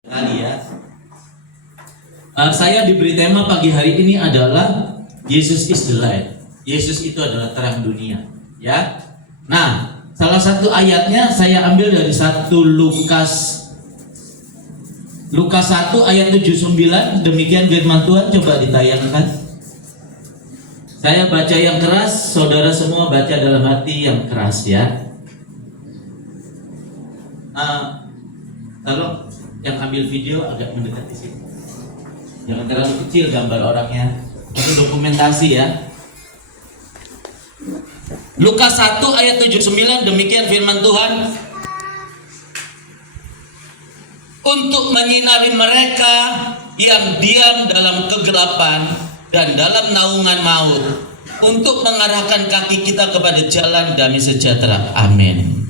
Kali ya. Saya diberi tema pagi hari ini adalah Yesus is the light. Yesus itu adalah terang dunia, ya. Nah, salah satu ayatnya saya ambil dari 1 Lukas 1 ayat 79. Demikian firman Tuhan, coba ditayangkan. Saya baca yang keras, saudara semua baca dalam hati yang keras ya. Kalau yang ambil video agak mendekat di sini. Jangan terlalu kecil gambar orangnya. Itu dokumentasi ya. Lukas 1 ayat 79, demikian firman Tuhan. Untuk menyinari mereka yang diam dalam kegelapan dan dalam naungan maut, untuk mengarahkan kaki kita kepada jalan damai sejahtera. Amin.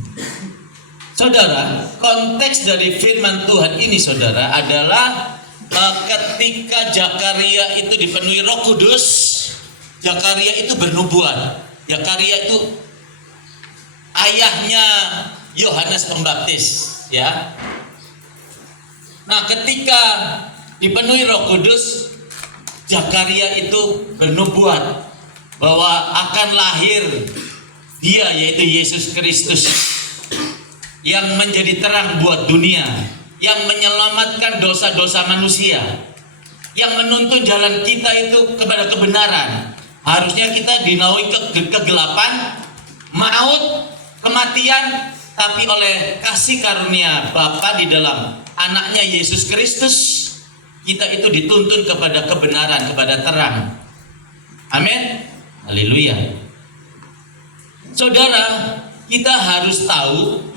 Saudara, konteks dari firman Tuhan ini saudara adalah ketika Zakaria itu dipenuhi Roh Kudus. Zakaria itu bernubuat. Zakaria itu ayahnya Yohanes Pembaptis, ya. Nah, ketika dipenuhi Roh Kudus, Zakaria itu bernubuat bahwa akan lahir dia, yaitu Yesus Kristus, yang menjadi terang buat dunia, yang menyelamatkan dosa-dosa manusia, yang menuntun jalan kita itu kepada kebenaran. Harusnya kita dinaungi kegelapan, maut, kematian, tapi oleh kasih karunia Bapa di dalam anaknya Yesus Kristus, kita itu dituntun kepada kebenaran, kepada terang. Amin. Haleluya. Saudara, kita harus tahu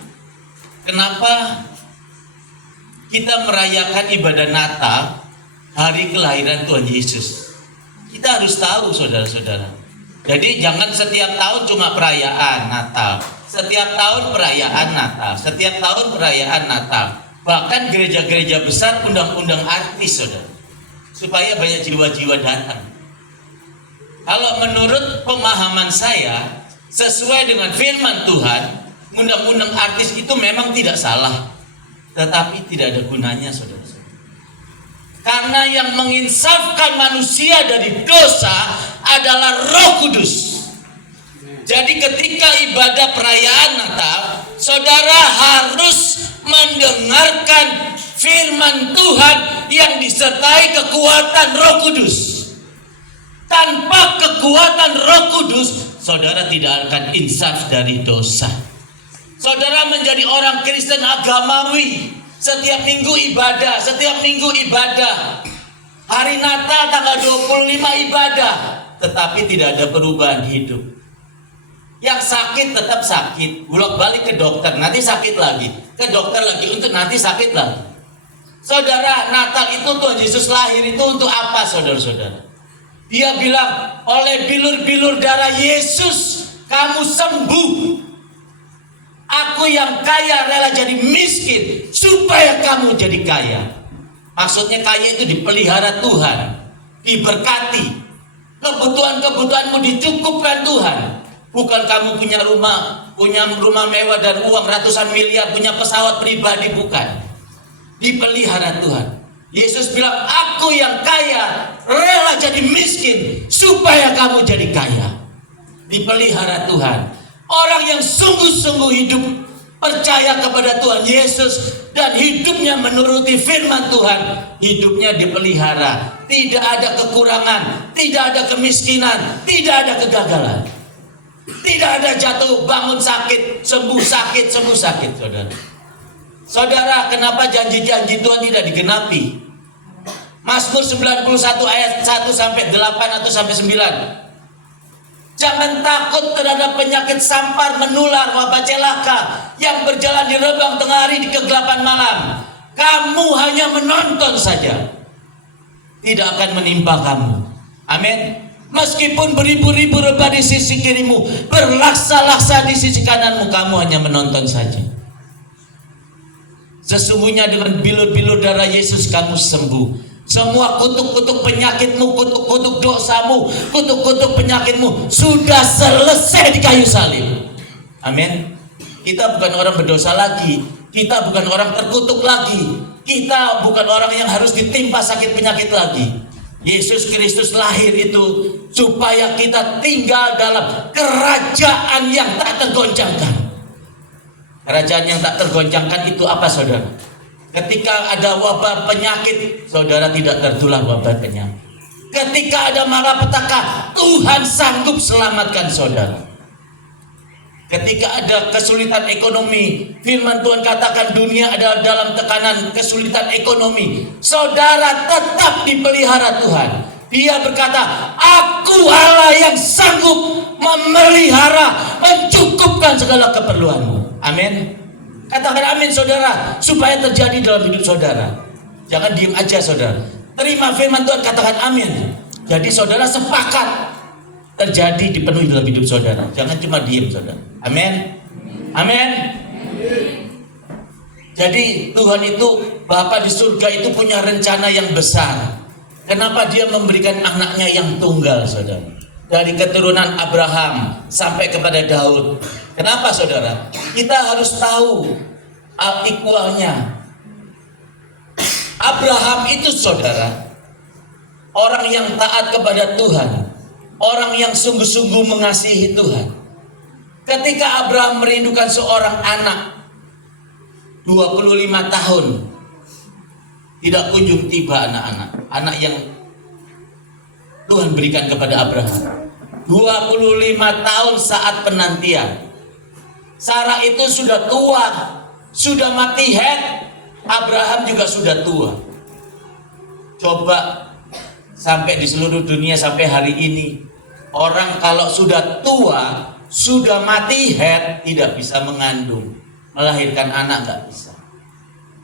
kenapa kita merayakan ibadah Natal, hari kelahiran Tuhan Yesus. Kita harus tahu saudara-saudara. Jadi jangan setiap tahun cuma perayaan Natal, setiap tahun perayaan Natal, setiap tahun perayaan Natal. Bahkan gereja-gereja besar undang-undang artis saudara, supaya banyak jiwa-jiwa datang. Kalau menurut pemahaman saya, sesuai dengan firman Tuhan, undang-undang artis itu memang tidak salah, tetapi tidak ada gunanya saudara-saudara. Karena yang menginsafkan manusia dari dosa adalah Roh Kudus. Jadi ketika ibadah perayaan Natal, saudara harus mendengarkan firman Tuhan yang disertai kekuatan Roh Kudus. Tanpa kekuatan Roh Kudus, saudara tidak akan insaf dari dosa. Saudara menjadi orang Kristen agamawi, setiap minggu ibadah, setiap minggu ibadah. Hari Natal tanggal 25 ibadah, tetapi tidak ada perubahan hidup. Yang sakit tetap sakit, bolak-balik ke dokter, nanti sakit lagi, ke dokter lagi, untuk nanti sakit lagi. Saudara, Natal itu Tuhan Yesus lahir itu untuk apa saudara-saudara? Dia bilang, oleh bilur-bilur darah Yesus kamu sembuh. Aku yang kaya rela jadi miskin supaya kamu jadi kaya. Maksudnya kaya itu dipelihara Tuhan, diberkati, kebutuhan-kebutuhanmu dicukupkan Tuhan. Bukan kamu punya rumah mewah dan uang ratusan miliar, punya pesawat pribadi, bukan. Dipelihara Tuhan. Yesus bilang, aku yang kaya rela jadi miskin supaya kamu jadi kaya. Dipelihara Tuhan. Orang yang sungguh-sungguh hidup percaya kepada Tuhan Yesus dan hidupnya menuruti firman Tuhan, hidupnya dipelihara. Tidak ada kekurangan, tidak ada kemiskinan, tidak ada kegagalan. Tidak ada jatuh bangun sakit, sembuh sakit, sembuh sakit, saudara. Saudara, kenapa janji-janji Tuhan tidak digenapi? Mazmur 91 ayat 1 sampai 8 atau sampai 9. Jangan takut terhadap penyakit sampar, menular, wabah celaka yang berjalan di rebang tengah hari, di kegelapan malam. Kamu hanya menonton saja, tidak akan menimpa kamu. Amin. Meskipun beribu-ribu rebah di sisi kirimu, berlaksa-laksa di sisi kananmu, kamu hanya menonton saja. Sesungguhnya dengan bilur-bilur darah Yesus kamu sembuh. Semua kutuk-kutuk penyakitmu, kutuk-kutuk dosamu, kutuk-kutuk penyakitmu sudah selesai di kayu salib. Amin. Kita bukan orang berdosa lagi, kita bukan orang terkutuk lagi. Kita bukan orang yang harus ditimpa sakit penyakit lagi. Yesus Kristus lahir itu supaya kita tinggal dalam kerajaan yang tak tergoncangkan. Kerajaan yang tak tergoncangkan itu apa, saudara? Ketika ada wabah penyakit, saudara tidak tertular wabah penyakit. Ketika ada malapetaka, Tuhan sanggup selamatkan saudara. Ketika ada kesulitan ekonomi, firman Tuhan katakan dunia adalah dalam tekanan kesulitan ekonomi, saudara tetap dipelihara Tuhan. Dia berkata, aku Allah yang sanggup memelihara, mencukupkan segala keperluanmu. Amin. Katakan amin, saudara, supaya terjadi dalam hidup saudara. Jangan diem aja, saudara. Terima firman Tuhan, katakan amin. Jadi saudara sepakat terjadi dipenuhi dalam hidup saudara. Jangan cuma diem, saudara. Amin. Amin. Jadi Tuhan itu, Bapa di surga itu punya rencana yang besar. Kenapa dia memberikan anaknya yang tunggal, saudara? Dari keturunan Abraham sampai kepada Daud. Kenapa, saudara? Kita harus tahu equalnya. Abraham itu, saudara, orang yang taat kepada Tuhan, orang yang sungguh-sungguh mengasihi Tuhan. Ketika Abraham merindukan seorang anak 25 tahun, tidak kunjung tiba anak yang Tuhan berikan kepada Abraham. 25 tahun saat penantian. Sarah itu sudah tua, sudah mati head. Abraham juga sudah tua. Coba sampai di seluruh dunia sampai hari ini, orang kalau sudah tua, sudah mati head, tidak bisa mengandung, melahirkan anak nggak bisa.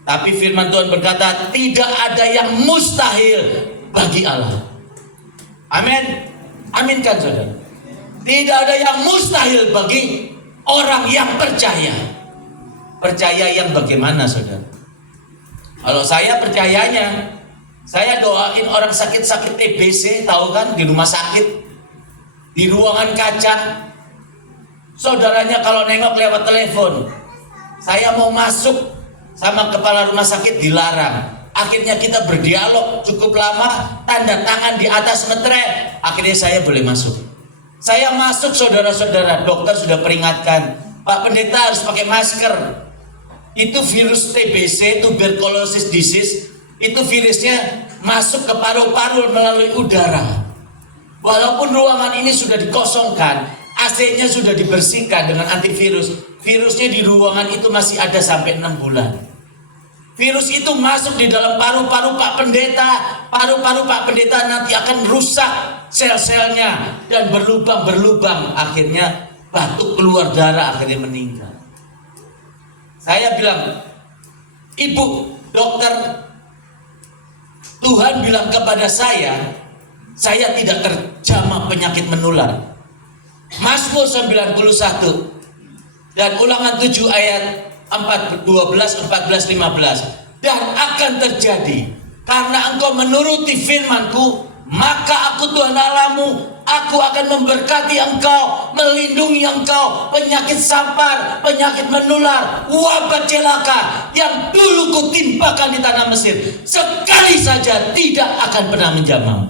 Tapi firman Tuhan berkata, tidak ada yang mustahil bagi Allah. Amin. Amin kan, saudara? Tidak ada yang mustahil bagi orang yang percaya. Percaya yang bagaimana, saudara? Kalau saya percayanya, saya doain orang sakit-sakit TBC, tahu kan, di rumah sakit, di ruangan kaca. Saudaranya kalau nengok lewat telepon, saya mau masuk, sama kepala rumah sakit dilarang. Akhirnya kita berdialog cukup lama, tanda tangan di atas metre, akhirnya saya boleh masuk. Saya masuk, saudara-saudara, dokter sudah peringatkan, Pak Pendeta harus pakai masker. Itu virus TBC, tuberculosis disease, itu virusnya masuk ke paru-paru melalui udara. Walaupun ruangan ini sudah dikosongkan, AC-nya sudah dibersihkan dengan antivirus, virusnya di ruangan itu masih ada sampai 6 bulan. Virus itu masuk di dalam paru-paru Pak Pendeta. Paru-paru Pak Pendeta nanti akan rusak sel-selnya dan berlubang-berlubang. Akhirnya batuk, keluar darah, akhirnya meninggal. Saya bilang, Ibu dokter, Tuhan bilang kepada saya tidak terjamah penyakit menular. Mazmur 91 dan Ulangan 7 ayat 12, 14, 15. Dan akan terjadi karena engkau menuruti firmanku, maka aku Tuhan Allahmu, aku akan memberkati engkau, melindungi engkau, penyakit sampar, penyakit menular, wabah celaka yang dulu kutimpakan di tanah Mesir, sekali saja tidak akan pernah menjamah.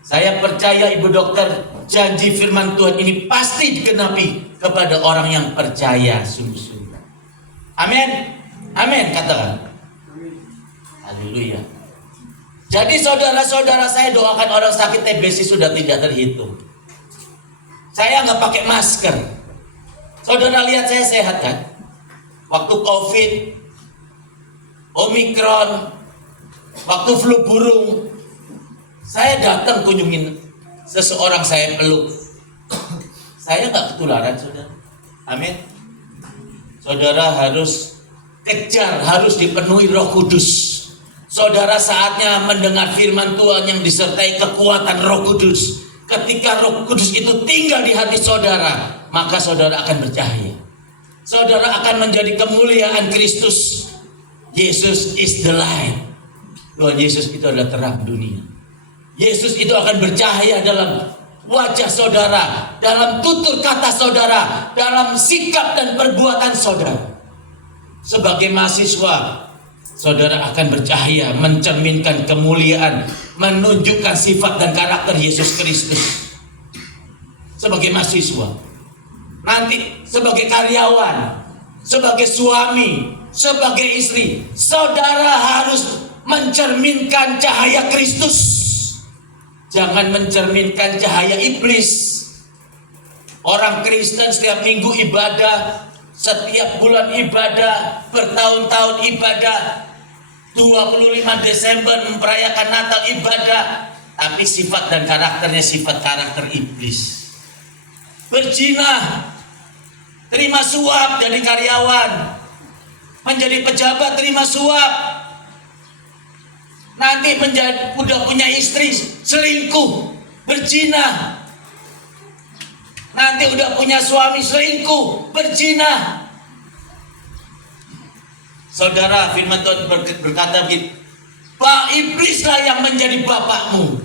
Saya percaya, Ibu dokter, janji firman Tuhan ini pasti digenapi kepada orang yang percaya sungguh-sungguh. Amin. Amin, katakan. Haleluya. Jadi saudara-saudara, saya doakan orang sakit TBC sudah tidak terhitung. Saya nggak pakai masker. Saudara lihat saya sehat kan? Waktu COVID, Omikron, waktu flu burung, saya datang kunjungin seseorang, saya peluk. Saya nggak ketularan, saudara. Amin. Saudara harus kejar, harus dipenuhi Roh Kudus. Saudara saatnya mendengar firman Tuhan yang disertai kekuatan Roh Kudus. Ketika Roh Kudus itu tinggal di hati saudara, maka saudara akan bercahaya. Saudara akan menjadi kemuliaan Kristus. Yesus is the light. Tuhan Yesus itu adalah terang dunia. Yesus itu akan bercahaya dalam wajah saudara, dalam tutur kata saudara, dalam sikap dan perbuatan saudara. Sebagai mahasiswa, saudara akan bercahaya, mencerminkan kemuliaan, menunjukkan sifat dan karakter Yesus Kristus. Sebagai mahasiswa, nanti sebagai karyawan, sebagai suami, sebagai istri, saudara harus mencerminkan cahaya Kristus. Jangan mencerminkan cahaya iblis. Orang Kristen setiap minggu ibadah, setiap bulan ibadah, bertahun-tahun ibadah, 25 Desember merayakan Natal ibadah, tapi sifat dan karakternya sifat karakter iblis. Berzina, terima suap jadi karyawan, menjadi pejabat terima suap. Nanti udah punya istri, selingkuh, berzina. Nanti udah punya suami, selingkuh, berzina. Saudara, firman Tuhan berkata begitu, Pak, iblislah yang menjadi bapakmu,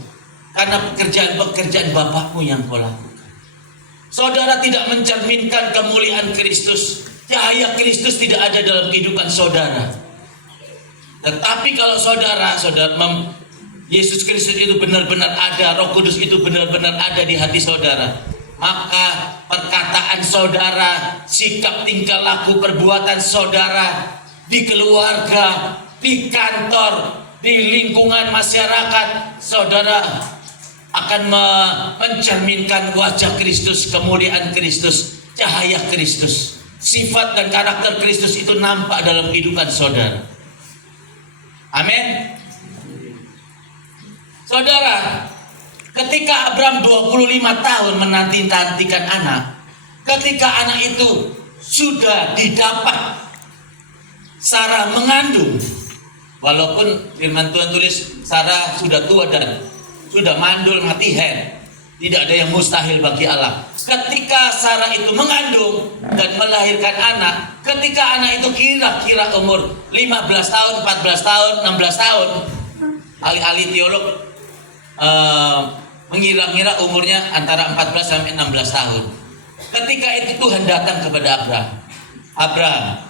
karena pekerjaan-pekerjaan bapakmu yang kau lakukan. Saudara tidak mencerminkan kemuliaan Kristus, cahaya Kristus tidak ada dalam kehidupan saudara. Tetapi kalau saudara Yesus Kristus itu benar-benar ada, Roh Kudus itu benar-benar ada di hati saudara, maka perkataan saudara, sikap tingkah laku perbuatan saudara di keluarga, di kantor, di lingkungan masyarakat, saudara akan mencerminkan wajah Kristus, kemuliaan Kristus, cahaya Kristus. Sifat dan karakter Kristus itu nampak dalam kehidupan saudara. Amin. Saudara, ketika Abraham 25 tahun menanti-nantikan anak, ketika anak itu sudah didapat, Sarah mengandung. Walaupun firman Tuhan tulis Sarah sudah tua dan sudah mandul mati hen, tidak ada yang mustahil bagi Allah. Ketika Sarah itu mengandung dan melahirkan anak, ketika anak itu kira-kira umur 15 tahun, 14 tahun, 16 tahun, ahli-ahli teolog mengira-ngira umurnya antara 14 sampai 16 tahun. Ketika itu Tuhan datang kepada Abraham,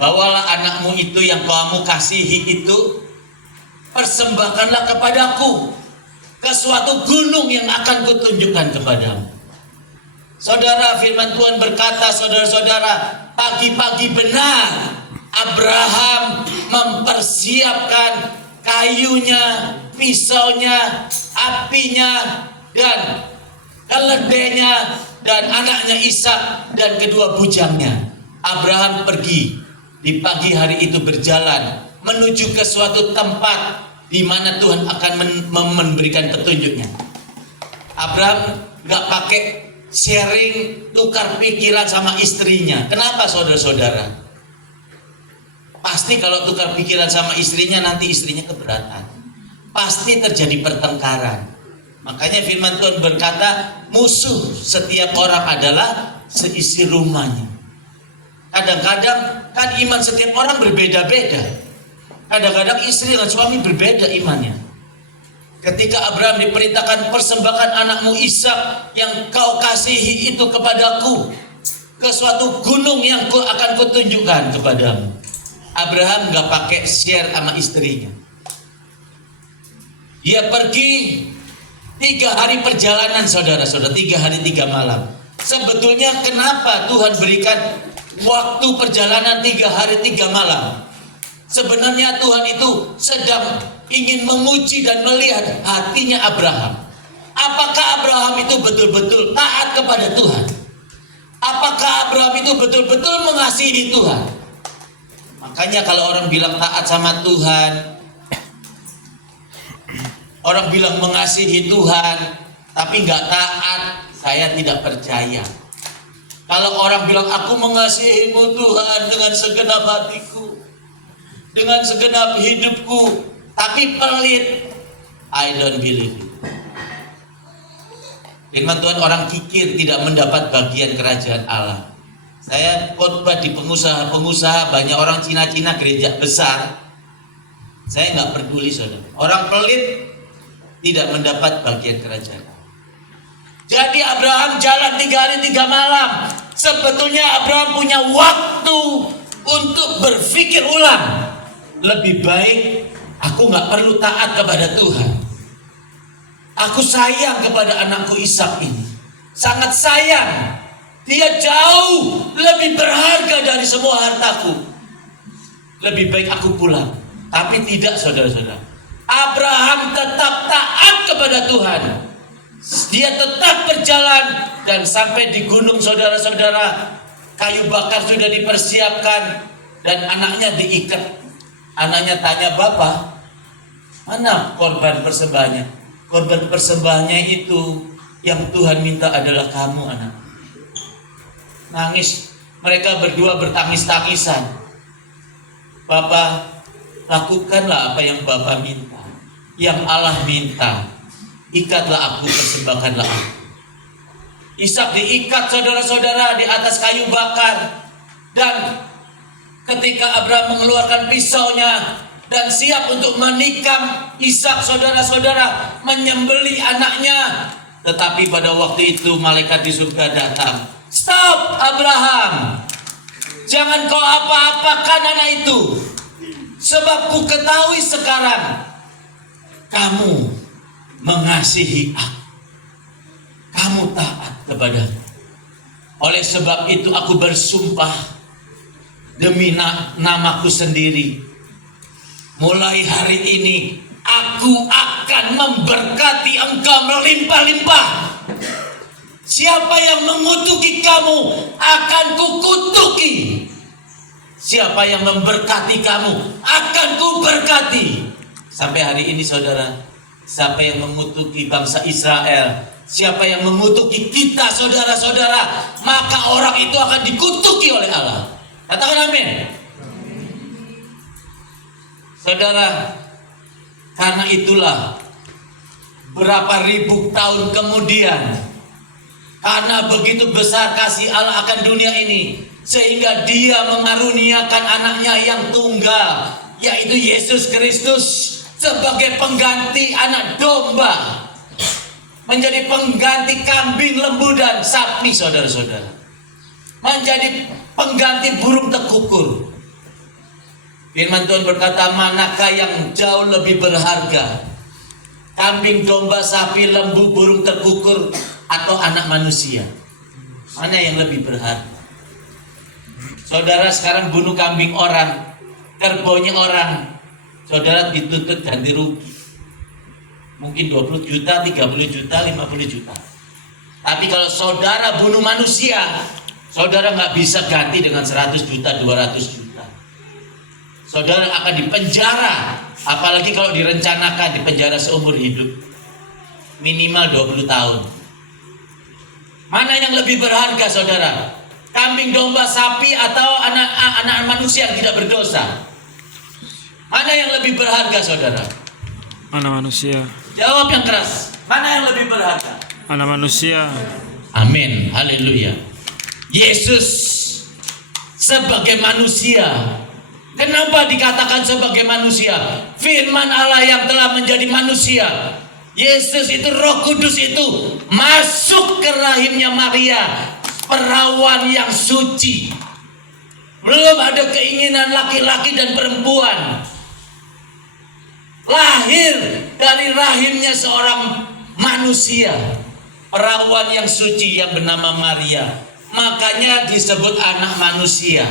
bawalah anakmu itu yang kamu kasihi itu, persembahkanlah kepadaku ke suatu gunung yang akan kutunjukkan kepadamu. Saudara, firman Tuhan berkata, saudara-saudara, pagi-pagi benar Abraham mempersiapkan kayunya, pisaunya, apinya, dan keledainya, dan anaknya Ishak dan kedua bujangnya. Abraham pergi di pagi hari itu berjalan menuju ke suatu tempat di mana Tuhan akan memberikan petunjuknya. Abraham nggak pakai sharing, tukar pikiran sama istrinya. Kenapa saudara-saudara? Pasti kalau tukar pikiran sama istrinya, nanti istrinya keberatan. Pasti terjadi pertengkaran. Makanya firman Tuhan berkata, musuh setiap orang adalah seisi rumahnya. Kadang-kadang kan iman setiap orang berbeda-beda. Kadang-kadang istri dan suami berbeda imannya. Ketika Abraham diperintahkan, persembahkan anakmu Ishak yang kau kasihi itu kepadaku ke suatu gunung yang akan kutunjukkan kepadamu. Abraham gak pakai share sama istrinya. Dia pergi 3 hari perjalanan, saudara-saudara, 3 hari 3 malam. Sebetulnya kenapa Tuhan berikan waktu perjalanan 3 hari 3 malam? Sebenarnya Tuhan itu sedang ingin menguji dan melihat hatinya Abraham. Apakah Abraham itu betul-betul taat kepada Tuhan? Apakah Abraham itu betul-betul mengasihi Tuhan? Makanya kalau orang bilang taat sama Tuhan, orang bilang mengasihi Tuhan, tapi nggak taat, saya tidak percaya. Kalau orang bilang aku mengasihimu Tuhan dengan segenap hatiku, dengan segenap hidupku, tapi pelit, I don't believe it. Firman Tuhan, orang kikir tidak mendapat bagian kerajaan Allah. Saya khotbah di pengusaha-pengusaha, banyak orang Cina-Cina gereja besar. Saya nggak peduli, saudara. Orang pelit tidak mendapat bagian kerajaan. Jadi Abraham jalan 3 hari 3 malam. Sebetulnya Abraham punya waktu untuk berpikir ulang. Lebih baik aku nggak perlu taat kepada Tuhan. Aku sayang kepada anakku Ishak ini, sangat sayang. Dia jauh lebih berharga dari semua hartaku. Lebih baik aku pulang. Tapi tidak, saudara-saudara. Abraham tetap taat kepada Tuhan. Dia tetap berjalan, dan sampai di gunung, saudara-saudara, kayu bakar sudah dipersiapkan dan anaknya diikat. Anaknya tanya, "Bapak, mana korban persembahannya?" "Korban persembahannya itu yang Tuhan minta adalah kamu, anak." Nangis. Mereka berdua bertangis-tangisan. "Bapak, lakukanlah apa yang Bapak minta. Yang Allah minta, ikatlah aku, persembahkanlah aku." Ishak diikat, saudara-saudara, di atas kayu bakar. Dan ketika Abraham mengeluarkan pisaunya dan siap untuk menikam Ishak, saudara-saudara, menyembelih anaknya. Tetapi pada waktu itu malaikat di surga datang. "Stop, Abraham, jangan kau apa-apakan anak itu, sebab ku ketahui sekarang kamu mengasihi aku, kamu taat kepadaku. Oleh sebab itu aku bersumpah demi namaku sendiri, mulai hari ini aku akan memberkati engkau melimpah-limpah. Siapa yang mengutuki kamu akan kukutuki. Siapa yang memberkati kamu akan kuberkati." Sampai hari ini, saudara, siapa yang mengutuki bangsa Israel, siapa yang mengutuki kita, saudara-saudara, maka orang itu akan dikutuki oleh Allah. Katakan amin. Saudara, karena itulah berapa ribu tahun kemudian, karena begitu besar kasih Allah akan dunia ini, sehingga Dia mengaruniakan anaknya yang tunggal, yaitu Yesus Kristus, sebagai pengganti anak domba, menjadi pengganti kambing, lembu, dan sapi, saudara-saudara, menjadi pengganti burung tekukur. Firman Tuhan berkata, manakah yang jauh lebih berharga? Kambing, domba, sapi, lembu, burung tekukur, atau anak manusia? Mana yang lebih berharga? Saudara sekarang bunuh kambing orang, kerbaunya orang, saudara dituntut ganti rugi. Mungkin 20 juta, 30 juta, 50 juta. Tapi kalau saudara bunuh manusia, saudara nggak bisa ganti dengan 100 juta, 200 juta. Saudara akan dipenjara, apalagi kalau direncanakan dipenjara seumur hidup, minimal 20 tahun. Mana yang lebih berharga, saudara? Kambing, domba, sapi, atau anak manusia yang tidak berdosa? Mana yang lebih berharga, saudara? Anak manusia. Jawab yang keras. Mana yang lebih berharga? Anak manusia. Amin. Haleluya. Yesus sebagai manusia. Kenapa dikatakan sebagai manusia? Firman Allah yang telah menjadi manusia. Yesus itu, Roh Kudus itu masuk ke rahimnya Maria, perawan yang suci. Belum ada keinginan laki-laki dan perempuan. Lahir dari rahimnya seorang manusia, perawan yang suci yang bernama Maria. Makanya disebut anak manusia.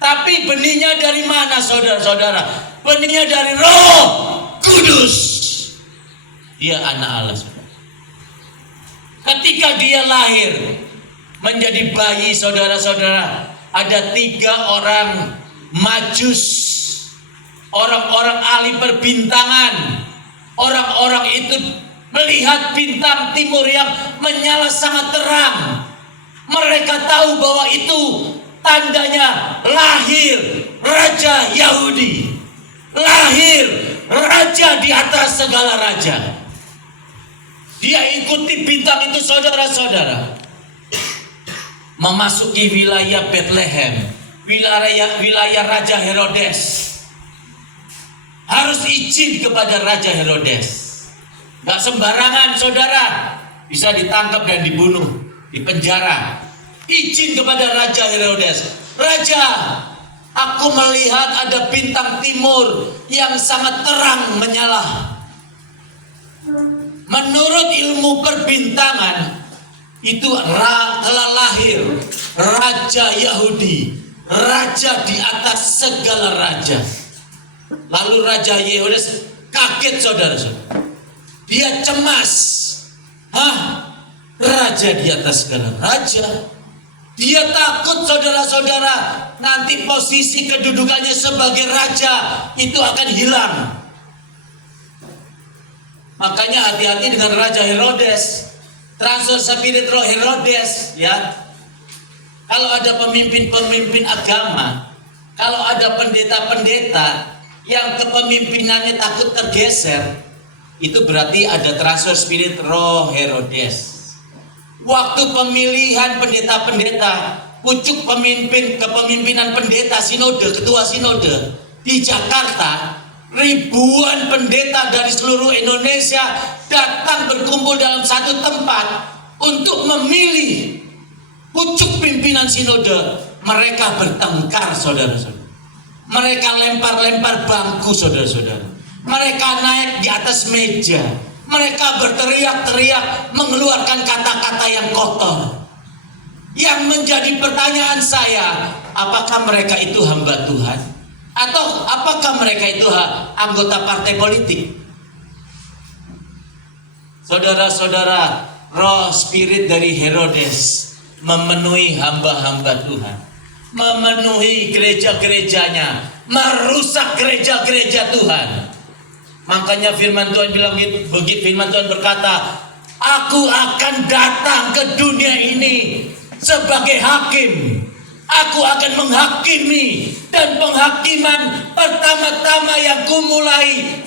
Tapi benihnya dari mana, saudara-saudara? Benihnya dari Roh Kudus. Dia anak Allah, saudara. Ketika dia lahir menjadi bayi, saudara-saudara, ada 3 orang majus, orang-orang ahli perbintangan. Orang-orang itu melihat bintang timur yang menyala sangat terang. Mereka tahu bahwa itu tandanya lahir Raja Yahudi, lahir Raja di atas segala raja. Dia ikuti bintang itu, saudara-saudara, memasuki wilayah Bethlehem, wilayah Raja Herodes. Harus izin kepada Raja Herodes. Gak sembarangan, saudara, bisa ditangkap dan dibunuh, dipenjara. izin kepada Raja Herodes, "Raja, aku melihat ada bintang timur yang sangat terang menyala." Menurut ilmu perbintangan, itu telah lahir Raja Yahudi, raja di atas segala raja. Lalu Raja Herodes kaget, saudara-saudara. Dia cemas. Raja di atas segala raja. Dia takut, saudara-saudara, nanti posisi kedudukannya sebagai raja itu akan hilang. Makanya hati-hati dengan Raja Herodes. Transfer spirit roh Herodes, ya. Kalau ada pemimpin-pemimpin agama, kalau ada pendeta-pendeta yang kepemimpinannya takut tergeser, itu berarti ada transfer spirit roh Herodes. Waktu pemilihan pendeta-pendeta, pucuk kepemimpinan pendeta sinode, ketua sinode di Jakarta, ribuan pendeta dari seluruh Indonesia datang berkumpul dalam satu tempat untuk memilih pucuk pimpinan sinode. Mereka bertengkar, saudara-saudara. Mereka lempar-lempar bangku, saudara-saudara. Mereka naik di atas meja. Mereka berteriak-teriak, mengeluarkan kata-kata yang kotor. Yang menjadi pertanyaan saya, apakah mereka itu hamba Tuhan? Atau apakah mereka itu anggota partai politik? Saudara-saudara, roh spirit dari Herodes memenuhi hamba-hamba Tuhan, memenuhi gereja-gerejanya, merusak gereja-gereja Tuhan. Makanya firman Tuhan bilang begitu, firman Tuhan berkata, "Aku akan datang ke dunia ini sebagai hakim. Aku akan menghakimi, dan penghakiman pertama-tama yang kumulai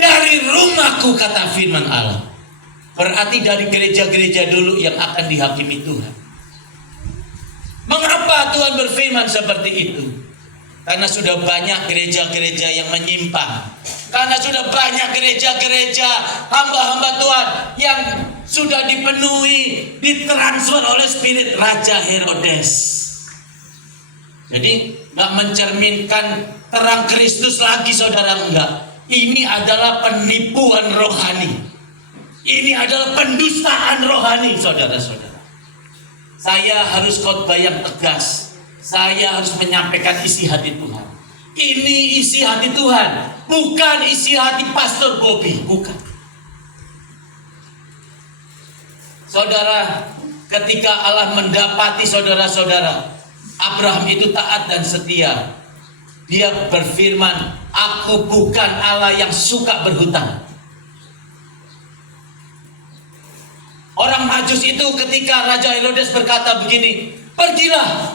dari rumahku," kata firman Allah. Berarti dari gereja-gereja dulu yang akan dihakimi Tuhan. Mengapa Tuhan berfirman seperti itu? Karena sudah banyak gereja-gereja yang menyimpang. Karena sudah banyak gereja-gereja hamba-hamba Tuhan yang sudah dipenuhi, ditransfer oleh spirit Raja Herodes. Jadi nggak mencerminkan terang Kristus lagi, saudara, enggak. Ini adalah penipuan rohani. Ini adalah pendustaan rohani, saudara-saudara. Saya harus khotbah yang tegas. Saya harus menyampaikan isi hati Tuhan. Ini isi hati Tuhan, bukan isi hati Pastor Bobby, bukan. Saudara, ketika Allah mendapati saudara-saudara, Abraham itu taat dan setia. Dia berfirman, "Aku bukan Allah yang suka berhutang." Orang Majus itu ketika Raja Herodes berkata begini, "Pergilah,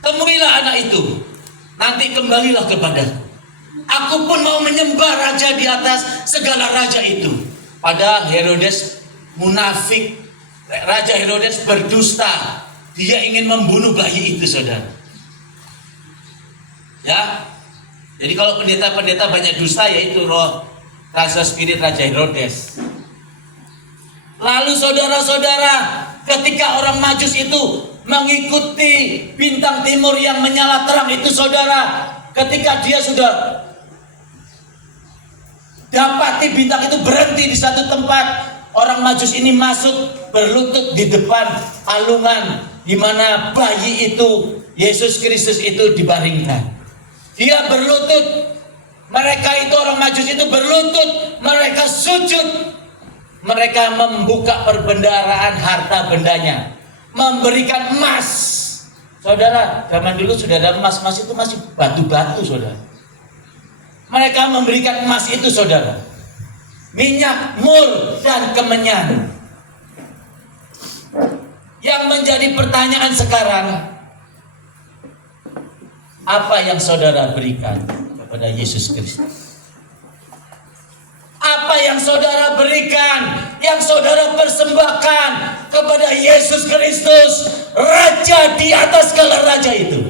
temuilah anak itu, nanti kembalilah kepadaku. Aku pun mau menyembah raja di atas segala raja itu." Padahal Herodes munafik. Raja Herodes berdusta. Dia ingin membunuh bayi itu, saudara. Ya, jadi kalau pendeta-pendeta banyak dusta, yaitu roh rasa spirit Raja Herodes. Lalu saudara-saudara, ketika orang Majus itu mengikuti bintang timur yang menyala terang itu, saudara, ketika dia sudah dapati bintang itu berhenti di satu tempat, orang Majus ini masuk berlutut di depan alungan di mana bayi itu, Yesus Kristus itu dibaringkan. Dia berlutut. Mereka itu, orang Majus itu berlutut. Mereka sujud. Mereka membuka perbendaharaan harta bendanya, memberikan emas. Saudara, zaman dulu sudah ada emas. Emas itu masih batu-batu, saudara. Mereka memberikan emas itu, saudara. Minyak, mur, dan kemenyan. Yang menjadi pertanyaan sekarang, apa yang saudara berikan kepada Yesus Kristus? Apa yang saudara berikan, yang saudara persembahkan kepada Yesus Kristus, Raja di atas segala raja itu?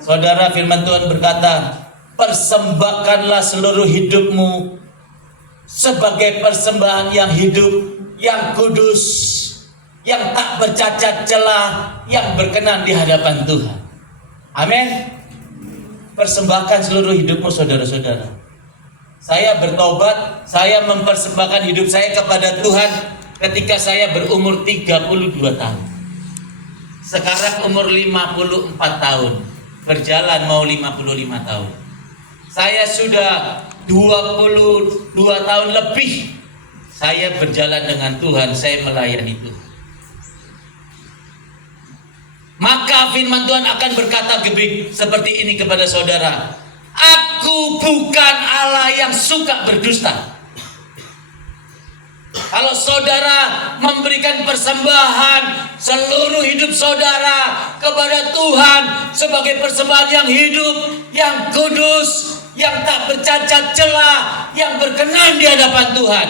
Saudara, firman Tuhan berkata, "Persembahkanlah seluruh hidupmu sebagai persembahan yang hidup, yang kudus, yang tak bercacat celah, yang berkenan di hadapan Tuhan. Amin. Persembahkan seluruh hidupmu saudara-saudara. Saya bertobat, saya mempersembahkan hidup saya kepada Tuhan ketika saya berumur 32 tahun. Sekarang umur 54 tahun, berjalan mau 55 tahun. Saya sudah 22 tahun lebih saya berjalan dengan Tuhan, saya melayani Tuhan. Maka firman Tuhan akan berkata seperti ini kepada saudara. Aku bukan Allah yang suka berdusta. Kalau saudara memberikan persembahan seluruh hidup saudara kepada Tuhan sebagai persembahan yang hidup, yang kudus, yang tak bercacat celah, yang berkenan di hadapan Tuhan,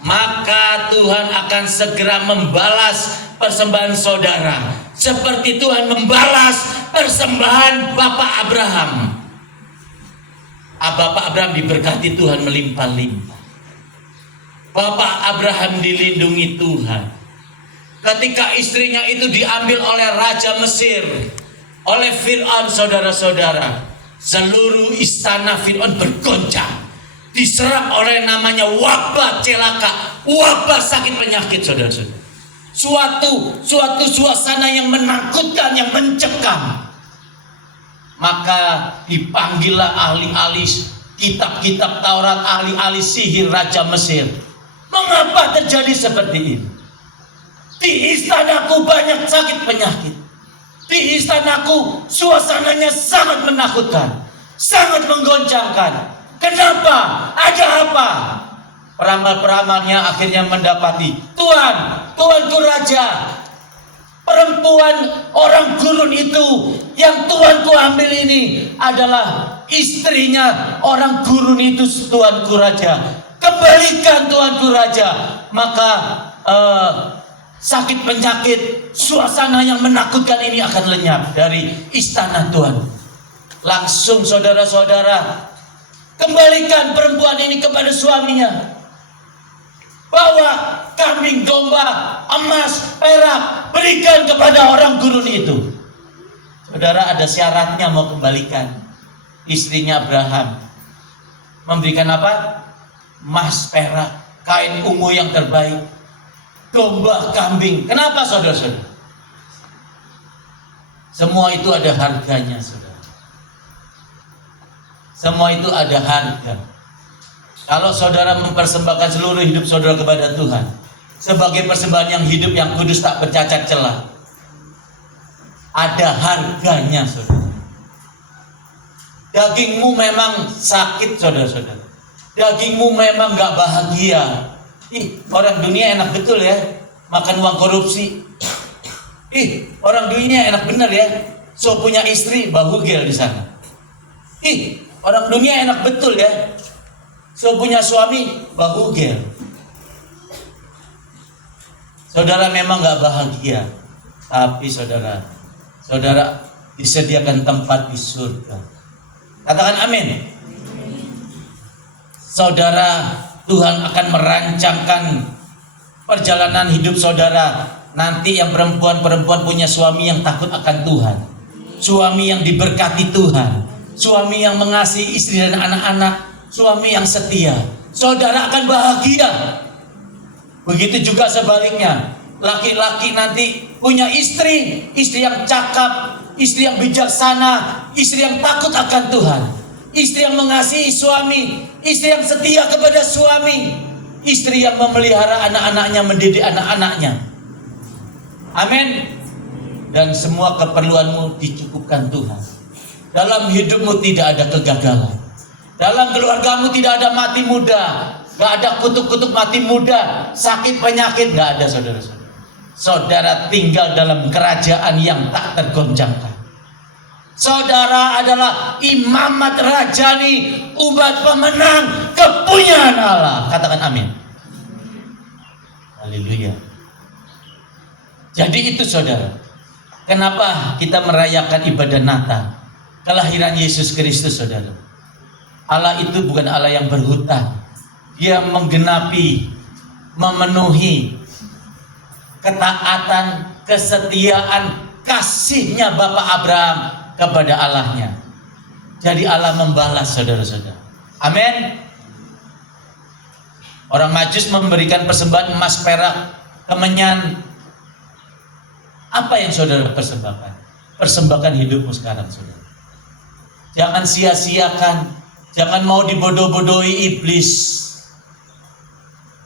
maka Tuhan akan segera membalas persembahan saudara seperti Tuhan membalas persembahan Bapak Abraham. Bapak Abraham diberkati Tuhan melimpah-limpah. Bapak Abraham dilindungi Tuhan. Ketika istrinya itu diambil oleh Raja Mesir, oleh Fir'aun, saudara-saudara, seluruh istana Fir'aun bergoncang, diserang oleh namanya wabah celaka, wabah sakit penyakit, saudara-saudara. Suatu suasana yang menakutkan, yang mencekam. Maka dipanggillah ahli-ahli kitab-kitab Taurat, ahli-ahli sihir Raja Mesir. Mengapa terjadi seperti ini? Di istanaku banyak sakit penyakit. Di istanaku suasananya sangat menakutkan, sangat menggoncangkan. Kenapa? Ada apa? Peramal-peramalnya akhirnya mendapati, Tuanku Raja, perempuan orang gurun itu yang Tuanku ambil ini adalah istrinya orang gurun itu, Tuanku Raja. Kembalikan Tuanku Raja. Maka sakit penyakit, suasana yang menakutkan ini akan lenyap dari istana Tuhan. Langsung saudara-saudara, kembalikan perempuan ini kepada suaminya. Bawa kambing domba, emas, perak, berikan kepada orang gurun itu. Saudara, ada syaratnya mau kembalikan. Istrinya Abraham memberikan apa? Emas, perak, kain ungu yang terbaik, domba, kambing. Kenapa, saudara-saudara? Semua itu ada harganya, saudara. Semua itu ada harga. Kalau saudara mempersembahkan seluruh hidup saudara kepada Tuhan sebagai persembahan yang hidup, yang kudus, tak bercacat celah, ada harganya, saudara. Dagingmu memang sakit, saudara-saudara. Dagingmu memang gak bahagia. Orang dunia enak betul ya, makan uang korupsi. Orang dunia enak bener ya, so punya istri bahugil di sana. Orang dunia enak betul ya, so punya suami bahugil. Saudara memang gak bahagia, tapi saudara disediakan tempat di surga. Katakan amin. Saudara, Tuhan akan merancangkan perjalanan hidup saudara. Nanti yang perempuan-perempuan punya suami yang takut akan Tuhan, suami yang diberkati Tuhan, suami yang mengasihi istri dan anak-anak, suami yang setia. Saudara akan bahagia. Begitu juga sebaliknya, laki-laki nanti punya istri yang cakap, istri yang bijaksana, istri yang takut akan Tuhan, istri yang mengasihi suami, istri yang setia kepada suami, istri yang memelihara anak-anaknya, mendidik anak-anaknya. Amin. Dan semua keperluanmu dicukupkan Tuhan. Dalam hidupmu tidak ada kegagalan. Dalam keluargamu tidak ada mati muda. Gak ada kutuk-kutuk mati muda, sakit penyakit, gak ada, saudara-saudara. Saudara tinggal dalam kerajaan yang tak tergoncangkan. Saudara adalah imamat rajani, umat pemenang, kepunyaan Allah. Katakan amin. Haleluya. Jadi itu saudara, kenapa kita merayakan ibadah Natal, kelahiran Yesus Kristus, saudara. Allah itu bukan Allah yang berhutang. Dia menggenapi, memenuhi ketaatan, kesetiaan, kasihnya Bapak Abraham kepada Allahnya. Jadi Allah membalas saudara-saudara. Amin. Orang Majus memberikan persembahan emas, perak, kemenyan. Apa yang saudara persembahkan? Persembahkan hidupmu sekarang, saudara. Jangan sia-siakan. Jangan mau dibodoh-bodohi iblis.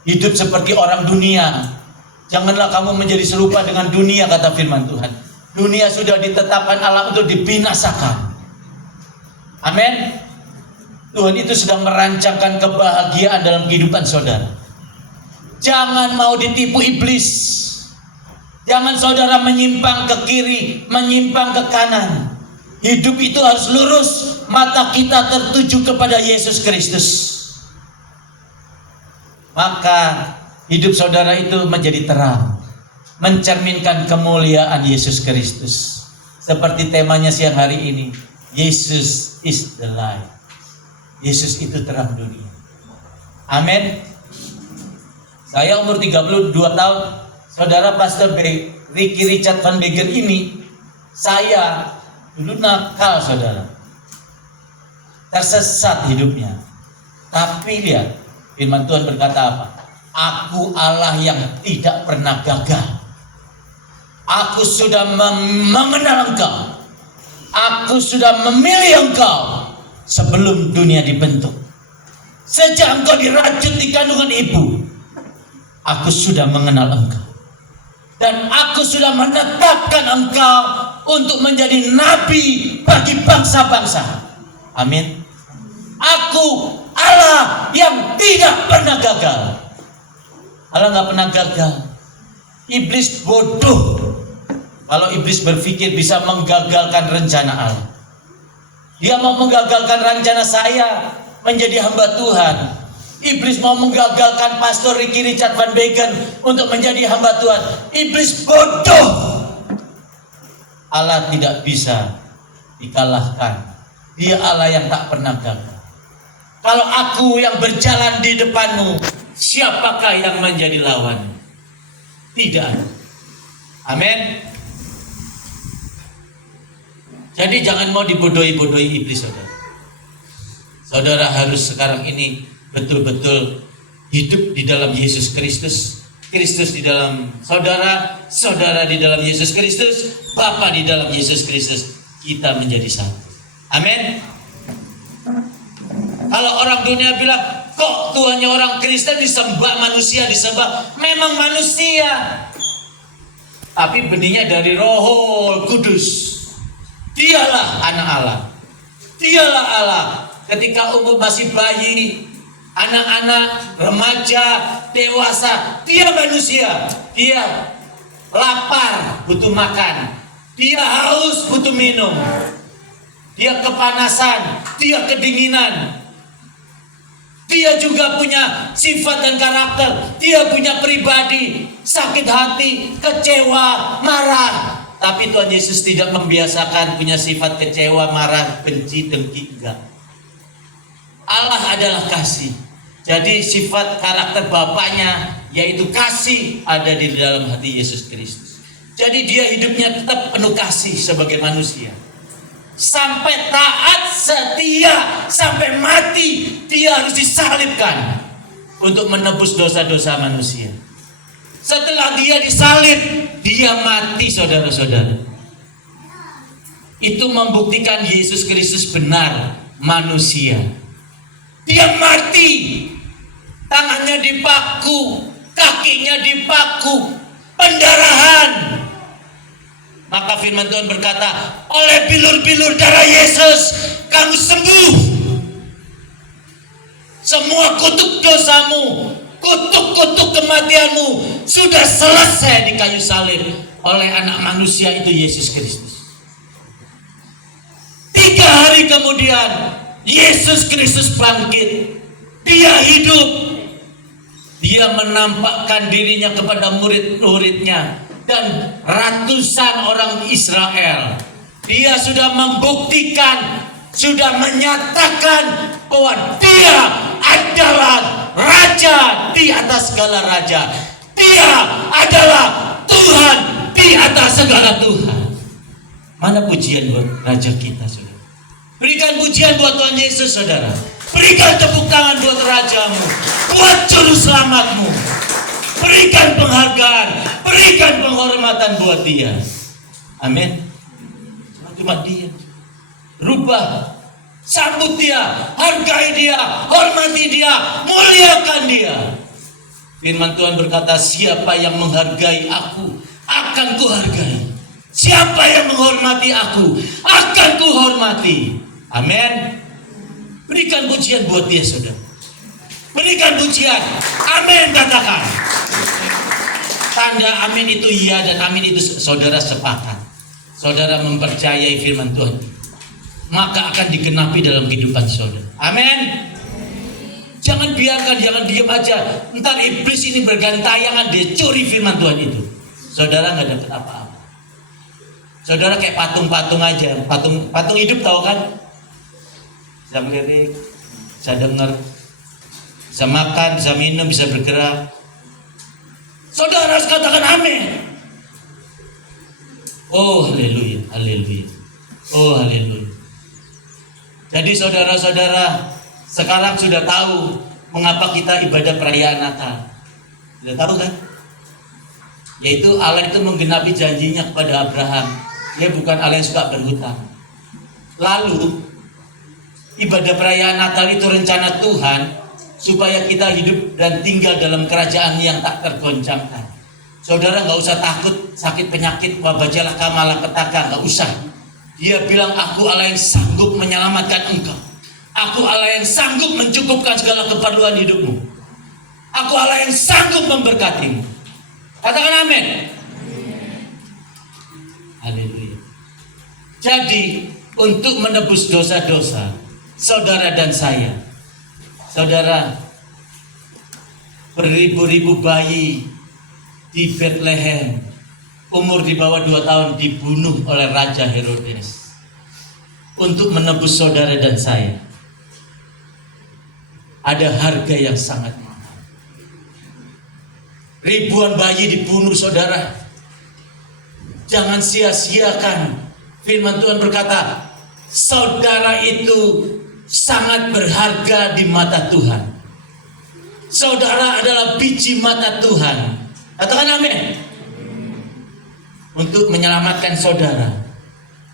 Hidup seperti orang dunia. Janganlah kamu menjadi serupa dengan dunia, kata firman Tuhan. Dunia sudah ditetapkan Allah untuk dibinasakan. Amin. Tuhan itu sedang merancangkan kebahagiaan dalam kehidupan saudara. Jangan mau ditipu iblis. Jangan saudara menyimpang ke kiri, menyimpang ke kanan. Hidup itu harus lurus. Mata kita tertuju kepada Yesus Kristus. Maka hidup saudara itu menjadi terang, mencerminkan kemuliaan Yesus Kristus. Seperti temanya siang hari ini, Yesus is the light. Yesus itu terang dunia. Amin. Saya umur 32 tahun, saudara Pastor Ricky Richard Van Begen ini, saya dulu nakal saudara. Tersesat hidupnya. Tapi lihat, firman Tuhan berkata apa? Aku Allah yang tidak pernah gagal. Aku sudah mengenal engkau. Aku sudah memilih engkau sebelum dunia dibentuk. Sejak engkau dirajut di kandungan ibu, aku sudah mengenal engkau. Dan aku sudah menetapkan engkau untuk menjadi nabi bagi bangsa-bangsa. Amin. Aku Allah yang tidak pernah gagal. Allah nggak pernah gagal. Iblis bodoh kalau iblis berpikir bisa menggagalkan rencana Allah. Dia mau menggagalkan rencana saya menjadi hamba Tuhan. Iblis mau menggagalkan Pastor Ricky Richard Van Begen untuk menjadi hamba Tuhan. Iblis bodoh. Allah tidak bisa dikalahkan. Dia Allah yang tak pernah gagal. Kalau aku yang berjalan di depanmu, siapakah yang menjadi lawan? Tidak ada. Amin. Jadi jangan mau dibodohi-bodohi iblis, saudara. Saudara harus sekarang ini betul-betul hidup di dalam Yesus Kristus. Kristus di dalam saudara, saudara di dalam Yesus Kristus, Bapa di dalam Yesus Kristus. Kita menjadi satu. Amin. Kalau orang dunia bilang, kok Tuhannya orang Kristen disembah, manusia disembah. Memang manusia. Tapi benihnya dari Roh Kudus. Dialah anak Allah. Dialah Allah. Ketika umur masih bayi, anak-anak, remaja, dewasa, dia manusia. Dia lapar, butuh makan. Dia haus, butuh minum. Dia kepanasan, dia kedinginan. Dia juga punya sifat dan karakter. Dia punya pribadi, sakit hati, kecewa, marah. Tapi Tuhan Yesus tidak membiasakan punya sifat kecewa, marah, benci, dengki. Enggak. Allah adalah kasih. Jadi sifat karakter Bapaknya yaitu kasih ada di dalam hati Yesus Kristus. Jadi dia hidupnya tetap penuh kasih sebagai manusia. Sampai taat, setia, sampai mati dia harus disalibkan untuk menebus dosa-dosa manusia. Setelah dia disalib, dia mati, saudara-saudara. Itu membuktikan Yesus Kristus benar manusia. Dia mati, tangannya dipaku, kakinya dipaku, pendarahan. Maka firman Tuhan berkata, oleh bilur-bilur darah Yesus kamu sembuh. Semua kutuk dosamu, kutuk-kutuk kematianmu sudah selesai di kayu salib oleh anak manusia itu Yesus Kristus. 3 hari kemudian Yesus Kristus bangkit. Dia hidup. Dia menampakkan dirinya kepada murid-muridnya dan ratusan orang Israel. Dia sudah membuktikan, sudah menyatakan bahwa dia adalah raja di atas segala raja. Dia adalah Tuhan di atas segala Tuhan. Mana pujian buat Raja kita, saudara? Berikan pujian buat Tuhan Yesus, saudara. Berikan tepuk tangan buat Rajamu, buat Juru Selamatmu. Berikan penghargaan, berikan penghormatan buat Dia. Amin. Cuma Dia. Rubah, sambut Dia, hargai Dia, hormati Dia, muliakan Dia. Firman Tuhan berkata, siapa yang menghargai aku, akan kuhargai. Siapa yang menghormati aku, akan kuhormati. Amin. Berikan pujian buat Dia, saudara. Berikan pujian. Amin, katakan. Tanda amin itu iya dan amin itu saudara sepakat. Saudara mempercayai firman Tuhan, maka akan digenapi dalam kehidupan saudara. Amin. Jangan biarkan, jangan diam aja. Entar iblis ini bergantayangan, dia curi firman Tuhan itu. Saudara nggak dapat apa-apa. Saudara kayak patung-patung aja. Patung hidup, tahu kan? Bisa melirik, bisa dengar, bisa makan, bisa minum, bisa bergerak. Saudara harus katakan amin. Oh haleluya, haleluya. Oh haleluya. Jadi saudara-saudara sekarang sudah tahu mengapa kita ibadah perayaan Natal. Sudah tahu kan? Yaitu Allah itu menggenapi janjinya kepada Abraham. Dia bukan Allah yang suka berhutang. Lalu ibadah perayaan Natal itu rencana Tuhan supaya kita hidup dan tinggal dalam kerajaan yang tak tergoncangkan. Saudara nggak usah takut sakit penyakit, wabah celaka, malapetaka, nggak usah. Dia bilang, aku Allah yang sanggup menyelamatkan engkau. Aku Allah yang sanggup mencukupkan segala keperluan hidupmu. Aku Allah yang sanggup memberkatimu. Katakan amin. Haleluya. Jadi untuk menebus dosa-dosa saudara dan saya, saudara, beribu-ribu bayi di Bethlehem umur di bawah 2 tahun dibunuh oleh Raja Herodes untuk menebus saudara dan saya. Ada harga yang sangat mahal. Ribuan bayi dibunuh, saudara. Jangan sia-siakan. Firman Tuhan berkata, saudara itu sangat berharga di mata Tuhan. Saudara adalah biji mata Tuhan. Katakan amin. Untuk menyelamatkan saudara,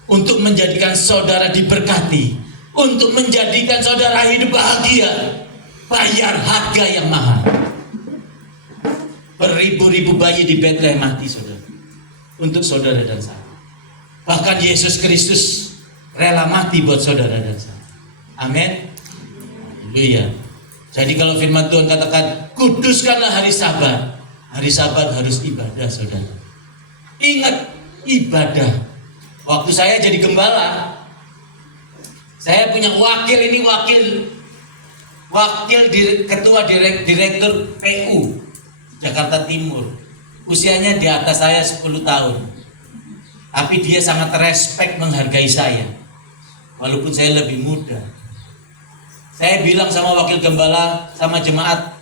untuk menjadikan saudara diberkati, untuk menjadikan saudara hidup bahagia, bayar harga yang mahal. Beribu-ribu bayi di Bethlehem mati, saudara, untuk saudara dan saya. Bahkan Yesus Kristus rela mati buat saudara dan saya. Amin. Haleluya. Jadi kalau firman Tuhan katakan, kuduskanlah hari Sabat. Hari Sabat harus ibadah, saudara. Ingat ibadah. Waktu saya jadi gembala, saya punya wakil, ini ketua direktur PU Jakarta Timur. Usianya di atas saya 10 tahun. Tapi dia sangat respect, menghargai saya. Walaupun saya lebih muda. Saya bilang sama wakil gembala, sama jemaat,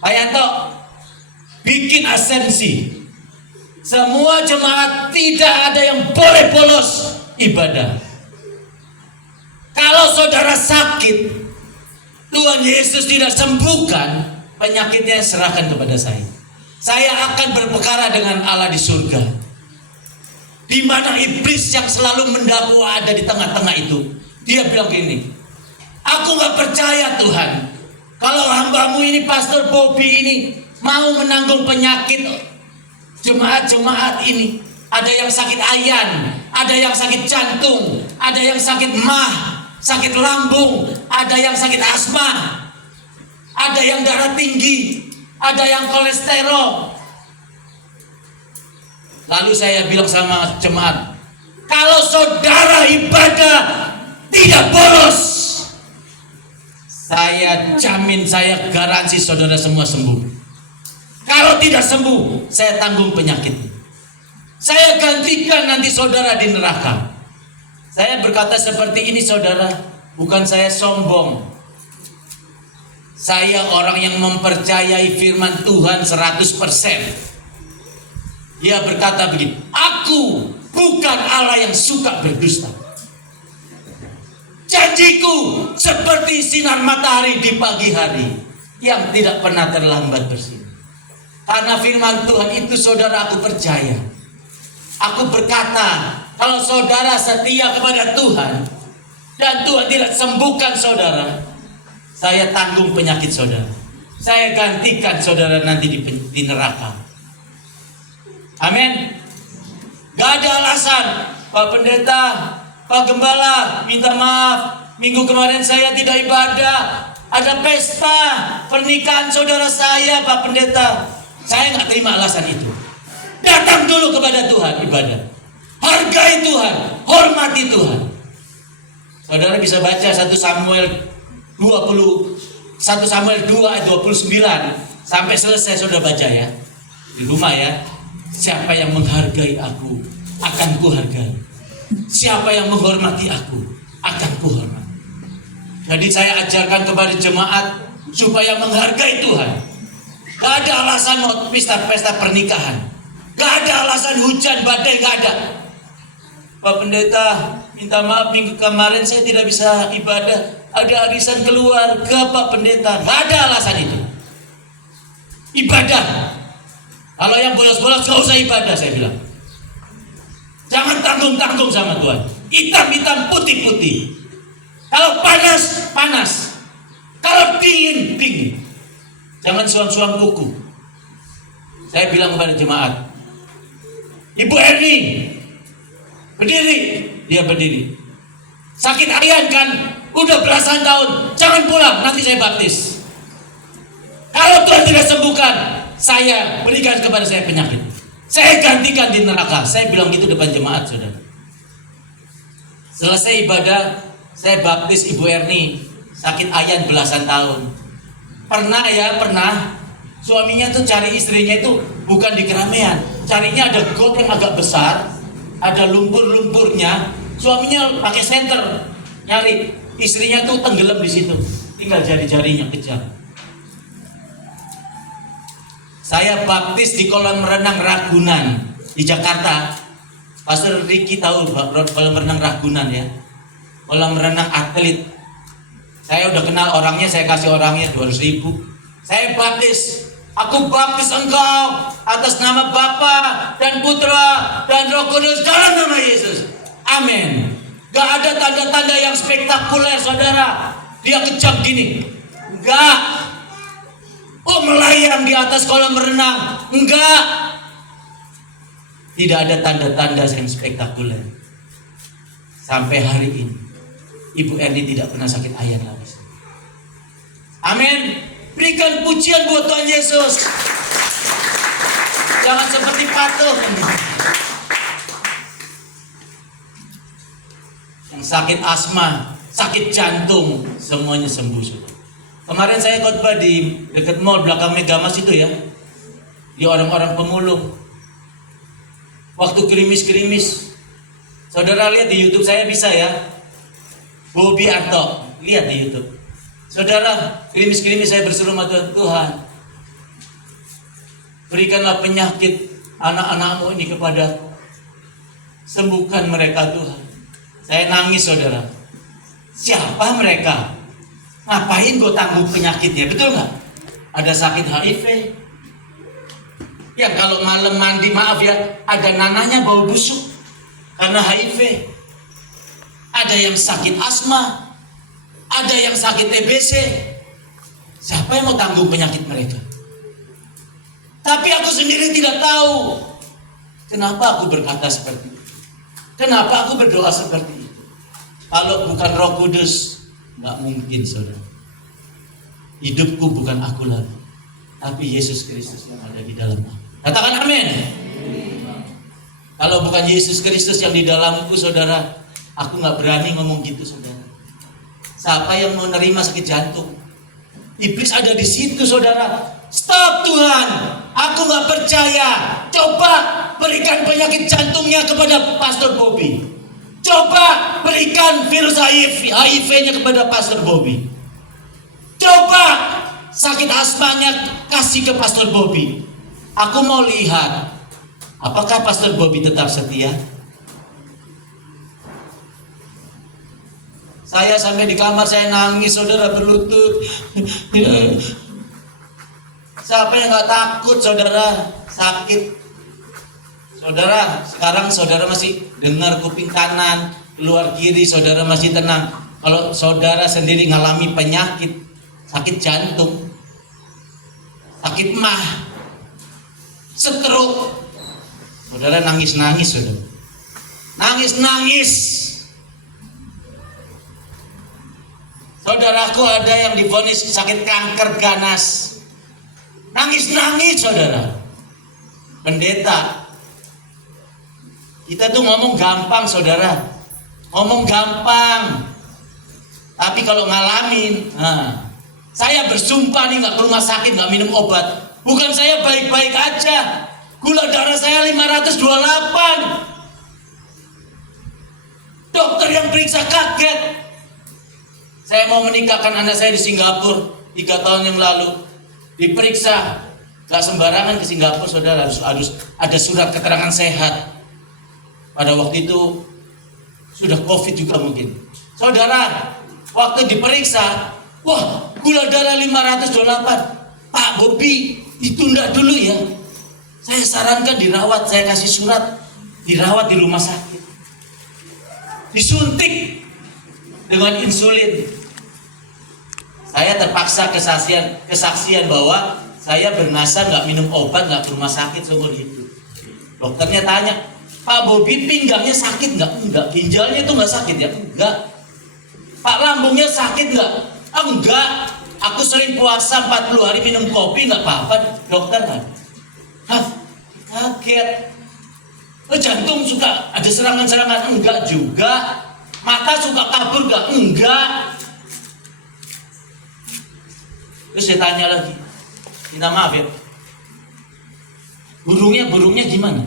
Pak Yanto, bikin asensi. Semua jemaat tidak ada yang boleh bolos ibadah. Kalau saudara sakit, Tuhan Yesus tidak sembuhkan, penyakitnya serahkan kepada saya. Saya akan berperkara dengan Allah di surga. Di mana iblis yang selalu mendakwa ada di tengah-tengah itu. Dia bilang gini, aku gak percaya Tuhan, kalau hambamu ini Pastor Bobby ini mau menanggung penyakit jemaat-jemaat ini. Ada yang sakit ayan, ada yang sakit jantung, ada yang sakit mah, sakit lambung, ada yang sakit asma, ada yang darah tinggi, ada yang kolesterol. Lalu saya bilang sama jemaat, kalau saudara ibadah tidak bolos, saya jamin, saya garansi saudara semua sembuh. Kalau tidak sembuh, saya tanggung penyakit. Saya gantikan nanti saudara di neraka. Saya berkata seperti ini, saudara, bukan saya sombong. Saya orang yang mempercayai firman Tuhan 100%. Dia berkata begini, aku bukan Allah yang suka berdusta. Janjiku seperti sinar matahari di pagi hari yang tidak pernah terlambat bersinar. Karena firman Tuhan itu saudara, aku percaya. Aku berkata, kalau saudara setia kepada Tuhan dan Tuhan tidak sembuhkan saudara, saya tanggung penyakit saudara. Saya gantikan saudara nanti di neraka. Amin. Gak ada alasan, Pak Pendeta, Pak Gembala, minta maaf, minggu kemarin saya tidak ibadah. Ada pesta pernikahan saudara saya, Pak Pendeta. Saya nggak terima alasan itu. Datang dulu kepada Tuhan, ibadah. Hargai Tuhan, hormati Tuhan. Saudara bisa baca 1 Samuel 2 ayat 29 sampai selesai, saudara baca ya di rumah ya. Siapa yang menghargai aku akan kuhargai. Siapa yang menghormati aku akan kuhormati. Jadi saya ajarkan kepada jemaat supaya menghargai Tuhan. Gak ada alasan mau pesta pernikahan. Gak ada alasan hujan badai, gak ada. Pak Pendeta, minta maaf minggu kemarin saya tidak bisa ibadah. Ada arisan keluarga, Pak Pendeta. Gak ada alasan itu. Ibadah. Kalau yang bolos-bolos gak usah ibadah, saya bilang. Jangan tanggung-tanggung sama Tuhan. Hitam-hitam, putih-putih. Kalau panas, panas. Kalau dingin, dingin. Jangan suam-suam kuku. Saya bilang kepada jemaat, Ibu Erni, berdiri. Dia berdiri. Sakit ayan kan? Udah belasan tahun. Jangan pulang, nanti saya baptis. Kalau Tuhan tidak sembuhkan, saya berikan kepada saya penyakit. Saya gantikan di neraka. Saya bilang gitu depan jemaat, saudara. Selesai ibadah, saya baptis Ibu Erni. Sakit ayan belasan tahun. Pernah suaminya tuh cari istrinya itu bukan di keramaian. Carinya ada got yang agak besar, ada lumpur-lumpurnya. Suaminya pakai senter nyari, istrinya tuh tenggelam di situ. Tinggal jari-jarinya kejar. Saya baptis di kolam renang Ragunan di Jakarta. Pastor Ricky tahu kolam renang Ragunan ya. Kolam renang atlet. Saya udah kenal orangnya, saya kasih orangnya 200.000. Saya baptis. Aku baptis engkau atas nama Bapa dan Putra dan Roh Kudus dalam nama Yesus. Amin. Gak ada tanda-tanda yang spektakuler, saudara. Dia kejam gini. Enggak. Oh, melayang di atas kolam renang. Enggak. Tidak ada tanda-tanda yang spektakuler. Sampai hari ini Ibu Erni tidak pernah sakit ayan lagi. Amin. Berikan pujian buat Tuhan Yesus. Jangan seperti patung. Yang sakit asma, sakit jantung, semuanya sembuh sudah. Kemarin saya khotbah di dekat mall belakang Megamas itu ya, di orang-orang pemulung. Waktu gerimis-gerimis, saudara lihat di YouTube saya bisa ya, Bobby Arto, lihat di YouTube. Saudara, gerimis-gerimis saya berseru sama Tuhan, berikanlah penyakit anak-anakmu ini kepadaku, sembuhkan mereka Tuhan. Saya nangis, saudara. Siapa mereka? Ngapain gue tanggung penyakitnya, betul nggak? Ada sakit HIV, yang kalau malam mandi, maaf ya, ada nanahnya bau busuk karena HIV. Ada yang sakit asma, ada yang sakit TBC. Siapa yang mau tanggung penyakit mereka? Tapi aku sendiri tidak tahu. Kenapa aku berkata seperti itu? Kenapa aku berdoa seperti itu? Kalau bukan Roh Kudus, nggak mungkin, saudara. Hidupku bukan aku lagi, tapi Yesus Kristus yang ada di dalam aku. Katakan amin. Kalau bukan Yesus Kristus yang di dalamku, saudara, aku nggak berani ngomong gitu, saudara. Siapa yang mau nerima sakit jantung? Iblis ada di situ, saudara. Stop Tuhan, aku nggak percaya. Coba berikan penyakit jantungnya kepada Pastor Bobby. Coba berikan virus HIV-nya kepada Pastor Bobby. Coba sakit asmanya kasih ke Pastor Bobby. Aku mau lihat Apakah Pastor Bobby tetap setia? Saya sampai di kamar saya nangis, saudara, berlutut. Siapa yang nggak takut, saudara, sakit? Saudara, sekarang saudara masih dengar kuping kanan, keluar kiri, saudara masih tenang. Kalau saudara sendiri ngalami penyakit, sakit jantung, sakit mah, stroke, saudara nangis-nangis, saudara. Nangis-nangis. Saudaraku ada yang divonis sakit kanker ganas. Nangis-nangis, saudara. Pendeta, kita tuh ngomong gampang, saudara. Ngomong gampang. Tapi kalau ngalamin, saya bersumpah nih nggak ke rumah sakit, nggak minum obat. Bukan saya baik-baik aja. Gula darah saya 528. Dokter yang periksa kaget. Saya mau menikahkan anak saya di Singapura 3 tahun yang lalu. Diperiksa, gak sembarangan ke Singapura, saudara, harus ada surat keterangan sehat. Pada waktu itu sudah COVID juga mungkin. Saudara, waktu diperiksa, wah, gula darah 528. Pak Bobby, ditunda dulu ya. Saya sarankan dirawat, saya kasih surat, dirawat di rumah sakit. Disuntik dengan insulin. Saya terpaksa kesaksian bahwa saya bernasar nggak minum obat, nggak ke rumah sakit seumur hidup. Dokternya tanya, Pak Bobby pinggangnya sakit nggak? Enggak. Ginjalnya itu nggak sakit ya? Enggak. Pak lambungnya sakit nggak? Enggak. Aku sering puasa 40 hari minum kopi nggak apa-apa. Dokter kan? Kaget. Oh, jantung suka ada serangan-serangan? Enggak juga. Mata suka kabur nggak? Enggak. Terus saya tanya lagi, minta maaf ya, burungnya gimana?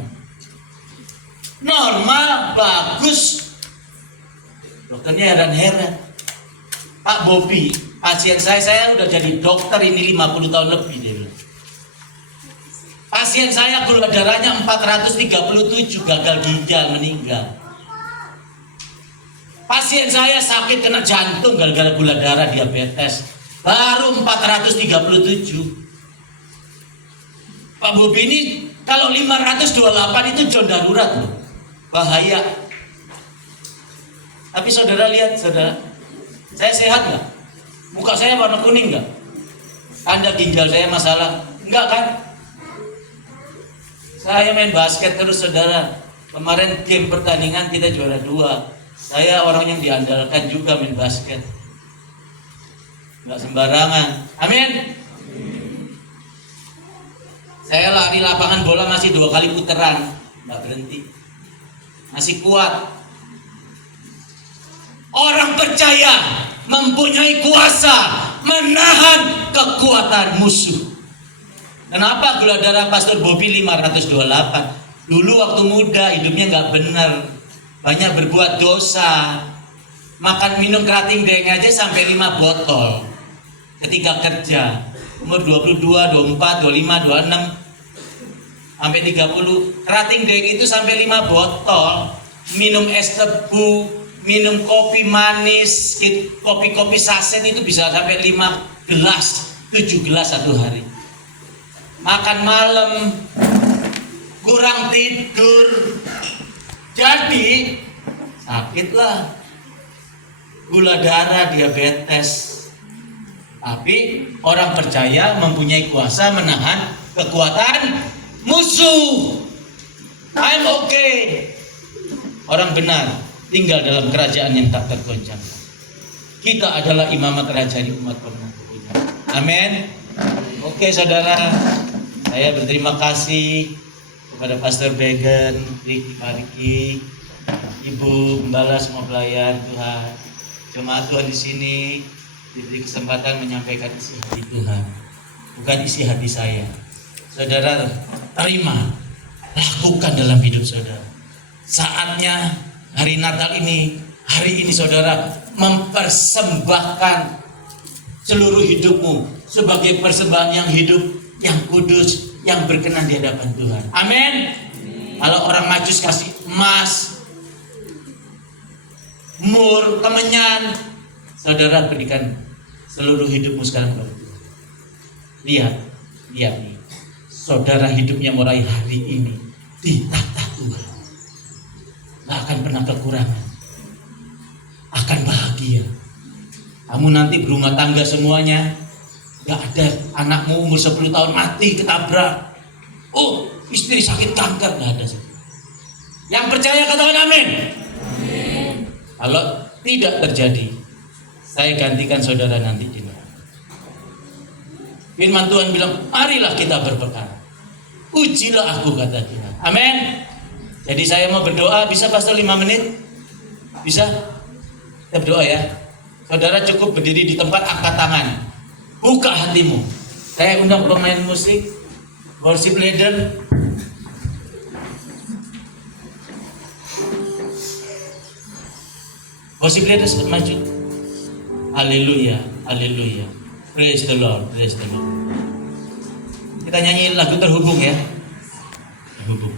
Normal, bagus. Dokternya heran-heran. Pak Bobby, pasien saya udah jadi dokter ini 50 tahun lebih dia bilang. Pasien saya gula darahnya 437, gagal ginjal, meninggal. Pasien saya sakit kena jantung gara-gara gula darah, diabetes. Baru 437. Pak Bobby ini kalau 528 itu zona darurat loh. Bahaya. Tapi saudara lihat, saudara, saya sehat nggak? Muka saya warna kuning nggak? Tanda ginjal saya masalah? Enggak kan? Saya main basket terus, saudara. Kemarin game pertandingan kita juara 2. Saya orang yang diandalkan juga main basket. Nggak sembarangan. Amin. Saya lari lapangan bola masih 2 kali putaran, nggak berhenti. Masih kuat. Orang percaya mempunyai kuasa menahan kekuatan musuh. Kenapa gula darah Pastor Bobby 528? Dulu waktu muda hidupnya nggak benar, banyak berbuat dosa. Makan minum kerating deng aja sampai 5 botol. Ketika kerja, umur 22, 24, 25, 26, sampai 30, kerating deng itu sampai 5 botol. Minum es tebu, minum kopi manis, kopi-kopi saset itu bisa sampai 5 gelas, 7 gelas satu hari. Makan malam, kurang tidur, jadi sakitlah. Gula darah, diabetes. Tapi orang percaya mempunyai kuasa menahan kekuatan musuh. I'm okay. Orang benar tinggal dalam kerajaan yang tak tergoncangkan. Kita adalah imamat raja di umat pemenang kebenaran. Amin. Oke, saudara, saya berterima kasih kepada Pastor Begen, Ricky Pariki, Ibu Gembala, semua pelayan Tuhan, jemaat Tuhan di sini, diberi kesempatan menyampaikan isi hati Tuhan, bukan isi hati saya. Saudara, terima, lakukan dalam hidup saudara. Saatnya hari Natal ini, hari ini saudara mempersembahkan seluruh hidupmu sebagai persembahan yang hidup, yang kudus, yang berkenan di hadapan Tuhan. Amin. Kalau orang Majus kasih emas, mur, kemenyan, saudara berikan seluruh hidupmu sekarang kepada Tuhan. Lihat nih, saudara hidupnya mulai hari ini ditata Tuhan, nggak akan pernah kekurangan, akan bahagia. Kamu nanti berumah tangga semuanya, nggak ada anakmu umur 10 tahun mati ketabrak. Oh, istri sakit kanker, nggak ada. Yang percaya katakan amin. Kalau tidak terjadi, saya gantikan saudara nanti di neraka. Firman Tuhan bilang, marilah kita berperkara. Ujilah aku, kata Tuhan. Amin. Jadi saya mau berdoa, bisa pastor 5 menit? Bisa? Kita berdoa ya. Saudara cukup berdiri di tempat, angkat tangan. Buka hatimu. Saya undang pemain musik, worship leader. Worship leader maju. Haleluya, haleluya. Praise the Lord, praise the Lord. Kita nyanyi lagu terhubung ya. Terhubung.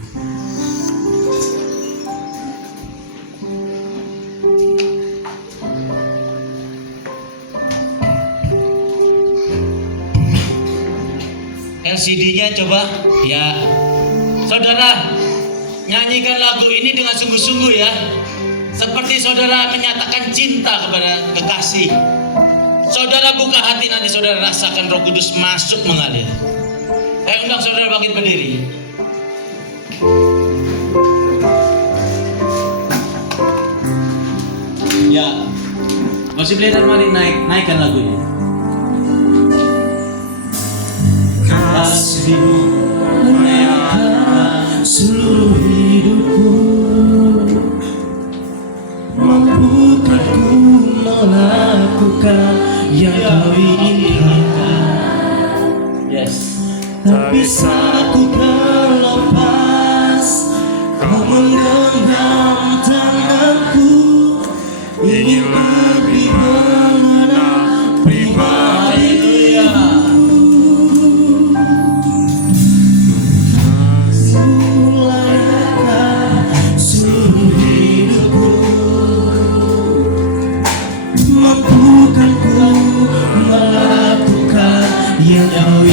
LCD-nya coba ya. Saudara, nyanyikan lagu ini dengan sungguh-sungguh ya. Seperti saudara menyatakan cinta kepada kekasih. Saudara buka hati, nanti saudara rasakan Roh Kudus masuk mengalir. Saya undang saudara bangkit berdiri. Ya, masih belajar, mari naikkan lagunya. Kasih-Mu menyatakan seluruh hidupku, mampukan ku melakukan yang Kau inginkan. Yes. Tapi saat ku terlepas, Kau menggenggam tanganku, ingin lebih mengenal pribadi. Mampukan ku melakukan yang Kau